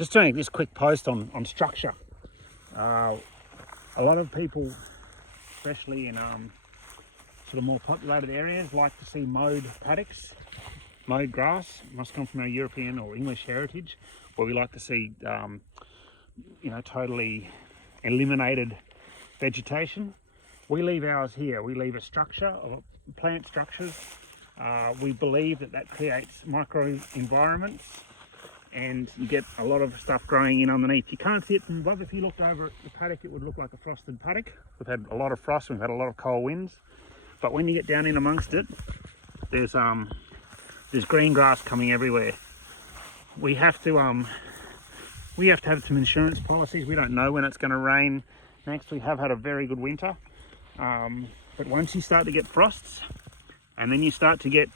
just doing this quick post on structure. A lot of people, especially in sort of more populated areas, like to see mowed paddocks, mowed grass. It must come from our European or English heritage, where we like to see totally eliminated vegetation. We leave ours here. We leave a structure of plant structures. We believe that creates micro environments, and you get a lot of stuff growing in underneath. You can't see it from above. If you looked over at the paddock, it would look like a frosted paddock. We've had a lot of frost, we've had a lot of cold winds, but when you get down in amongst it, there's green grass coming everywhere. We have to have some insurance policies. We don't know when it's going to rain next. We have had a very good winter, but once you start to get frosts, and then you start to get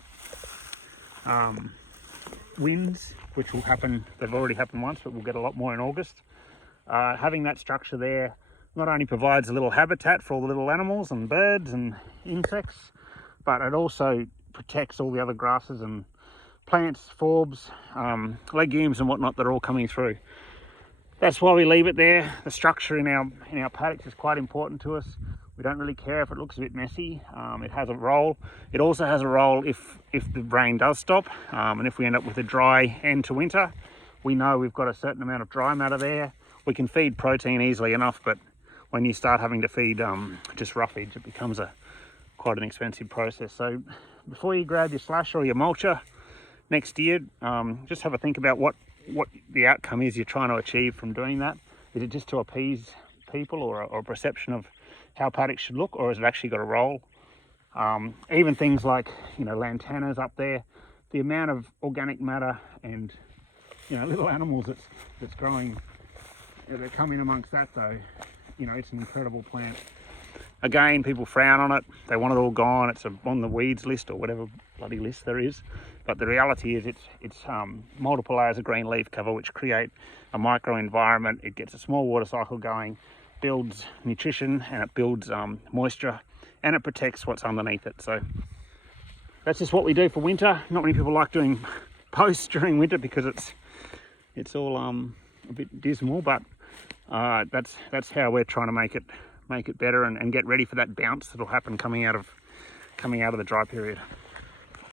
winds, which will happen, they've already happened once, but we'll get a lot more in August. Having that structure there not only provides a little habitat for all the little animals and birds and insects, but it also protects all the other grasses and plants, forbs, legumes and whatnot that are all coming through. That's why we leave it there. The structure in our paddocks is quite important to us. We don't really care if it looks a bit messy. It has a role. It also has a role if the rain does stop, and if we end up with a dry end to winter, we know we've got a certain amount of dry matter there. We can feed protein easily enough, but when you start having to feed just roughage, it becomes quite an expensive process. So before you grab your slasher or your mulcher next year, just have a think about what the outcome is you're trying to achieve from doing that. Is it just to appease people or a perception of how paddocks should look, or has it actually got a role? Even things like lantanas up there, the amount of organic matter and little animals that's growing that come in amongst that, though, it's an incredible plant. Again, people frown on it. They want it all gone. It's on the weeds list or whatever bloody list there is. But the reality is it's multiple layers of green leaf cover which create a micro environment. It gets a small water cycle going, builds nutrition, and it builds moisture, and it protects what's underneath it. So that's just what we do for winter. Not many people like doing posts during winter because it's all a bit dismal, but that's how we're trying to make it better and get ready for that bounce that'll happen coming out of the dry period.